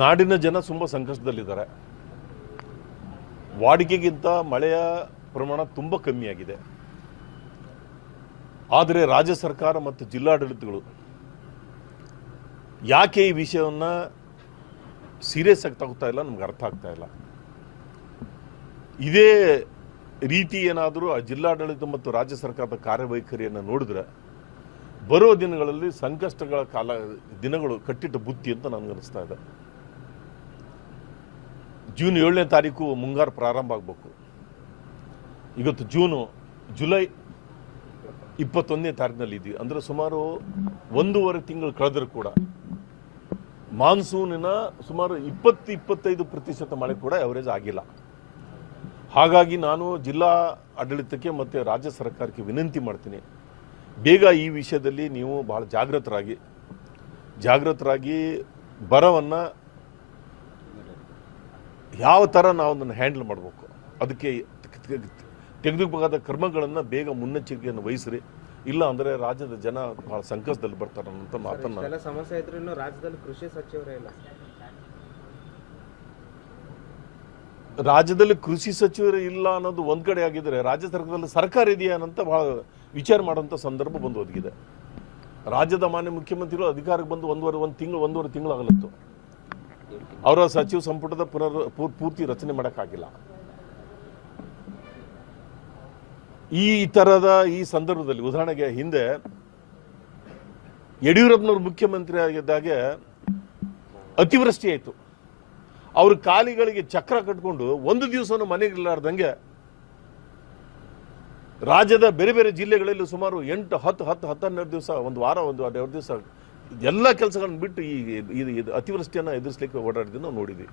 ನಾಡಿನ ಜನ ತುಂಬ ಸಂಕಷ್ಟದಲ್ಲಿದ್ದಾರೆ. ವಾಡಿಕೆಗಿಂತ ಮಳೆಯ ಪ್ರಮಾಣ ತುಂಬ ಕಮ್ಮಿಯಾಗಿದೆ. ಆದರೆ ರಾಜ್ಯ ಸರ್ಕಾರ ಮತ್ತು ಜಿಲ್ಲಾಡಳಿತಗಳು ಯಾಕೆ ಈ ವಿಷಯವನ್ನು ಸೀರಿಯಸ್ ಆಗಿ ತಗೋತಾ ಇಲ್ಲ ನಮ್ಗೆ ಅರ್ಥ ಆಗ್ತಾ ಇಲ್ಲ. ಇದೇ ರೀತಿ ಏನಾದರೂ ಆ ಜಿಲ್ಲಾಡಳಿತ ಮತ್ತು ರಾಜ್ಯ ಸರ್ಕಾರದ ಕಾರ್ಯವೈಖರಿಯನ್ನು ನೋಡಿದ್ರೆ ಬರೋ ದಿನಗಳಲ್ಲಿ ಸಂಕಷ್ಟಗಳ ದಿನಗಳು ಕಟ್ಟಿಟ್ಟ ಬುತ್ತಿ ಅಂತ ನನಗನ್ನಿಸ್ತಾ ಇದೆ. ಜೂನ್ 7ನೇ ತಾರೀಕು ಮುಂಗಾರು ಪ್ರಾರಂಭ ಆಗಬೇಕು. ಇವತ್ತು ಜುಲೈ 21ನೇ ತಾರೀಕಿನಲ್ಲಿ ಇದ್ದೀವಿ. ಅಂದರೆ ಸುಮಾರು 1.5 ತಿಂಗಳು ಕಳೆದರೂ ಕೂಡ ಮಾನ್ಸೂನಿನ ಸುಮಾರು 20-25% ಮಳೆ ಕೂಡ ಅವರೇಜ್ ಆಗಿಲ್ಲ. ಹಾಗಾಗಿ ನಾನು ಜಿಲ್ಲಾ ಆಡಳಿತಕ್ಕೆ ಮತ್ತು ರಾಜ್ಯ ಸರ್ಕಾರಕ್ಕೆ ವಿನಂತಿ ಮಾಡ್ತೀನಿ, ಬೇಗ ಈ ವಿಷಯದಲ್ಲಿ ನೀವು ಭಾಳ ಜಾಗೃತರಾಗಿ ಬರವನ್ನು ಯಾವ ಥರ ನಾವು ಅದನ್ನು ಹ್ಯಾಂಡಲ್ ಮಾಡಬೇಕು, ಅದಕ್ಕೆ ತೆಗೆದುಬೇಕಾದ ಕ್ರಮಗಳನ್ನು ಬೇಗ ಮುನ್ನೆಚ್ಚರಿಕೆಯನ್ನು ವಹಿಸ್ರಿ. ಇಲ್ಲ ಅಂದರೆ ರಾಜ್ಯದ ಜನ ಭಾಳ ಸಂಕಷ್ಟದಲ್ಲಿ ಬರ್ತಾರೆ ಅಂತ ಮಾತನ್ನು. ಸಮಸ್ಯೆ ಇದ್ರೂ ರಾಜ್ಯದಲ್ಲಿ ಕೃಷಿ ಸಚಿವರೇ ಇಲ್ಲ. ರಾಜ್ಯದಲ್ಲಿ ಕೃಷಿ ಸಚಿವರು ಇಲ್ಲ ಅನ್ನೋದು ಒಂದ್ ಕಡೆ ಆಗಿದ್ರೆ ರಾಜ್ಯ ಸರ್ಕಾರದಲ್ಲಿ ಸರ್ಕಾರ ಇದೆಯಾ ಅಂತ ಬಹಳ ವಿಚಾರ ಮಾಡುವಂಥ ಸಂದರ್ಭ ಬಂದು ಒದಗಿದೆ. ರಾಜ್ಯದ ಮಾನ್ಯ ಮುಖ್ಯಮಂತ್ರಿಗಳು ಅಧಿಕಾರಕ್ಕೆ ಬಂದು ಒಂದೂವರೆ ತಿಂಗಳು ಆಗಲತ್ತು. ಅವರ ಸಚಿವ ಸಂಪುಟದ ಪೂರ್ತಿ ರಚನೆ ಮಾಡೋಕ್ಕಾಗಿಲ್ಲ. ಈ ಥರದ ಈ ಸಂದರ್ಭದಲ್ಲಿ ಉದಾಹರಣೆಗೆ ಹಿಂದೆ ಯಡಿಯೂರಪ್ಪನವರು ಮುಖ್ಯಮಂತ್ರಿ ಆಗಿದ್ದಾಗೆ ಅತಿವೃಷ್ಟಿ ಆಯಿತು. ಅವ್ರ ಕಾಲಿಗಳಿಗೆ ಚಕ್ರ ಕಟ್ಕೊಂಡು ಒಂದು ದಿವಸನೂ ಮನೆಗಿಲ್ಲಾರ್ದಂಗೆ ರಾಜ್ಯದ ಬೇರೆ ಬೇರೆ ಜಿಲ್ಲೆಗಳಲ್ಲಿ ಸುಮಾರು 8-10-12 ದಿವಸ, ಒಂದು ವಾರ, 1-2 ದಿವಸ ಎಲ್ಲ ಕೆಲಸಗಳನ್ನು ಬಿಟ್ಟು ಈ ಅತಿವೃಷ್ಟಿಯನ್ನು ಎದುರಿಸಲಿಕ್ಕೆ ಓಡಾಡಿದ್ದು ನಾವು ನೋಡಿದ್ವಿ.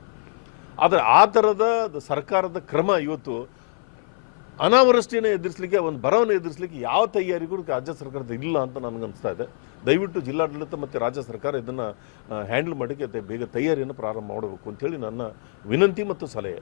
ಆದರೆ ಆ ಥರದ ಸರ್ಕಾರದ ಕ್ರಮ ಇವತ್ತು ಅನಾವೃಷ್ಟಿನ ಎದುರಿಸಲಿಕ್ಕೆ, ಒಂದು ಬರವನ್ನು ಎದುರಿಸಲಿಕ್ಕೆ ಯಾವ ತಯಾರಿಗೂ ರಾಜ್ಯ ಸರ್ಕಾರದ ಇಲ್ಲ ಅಂತ ನನಗನ್ನಿಸ್ತಾ ಇದೆ. ದಯವಿಟ್ಟು ಜಿಲ್ಲಾಡಳಿತ ಮತ್ತು ರಾಜ್ಯ ಸರ್ಕಾರ ಇದನ್ನು ಹ್ಯಾಂಡಲ್ ಮಾಡೋಕ್ಕೆ ಬೇಗ ತಯಾರಿಯನ್ನು ಪ್ರಾರಂಭ ಮಾಡಬೇಕು ಅಂತೇಳಿ ನನ್ನ ವಿನಂತಿ ಮತ್ತು ಸಲಹೆ.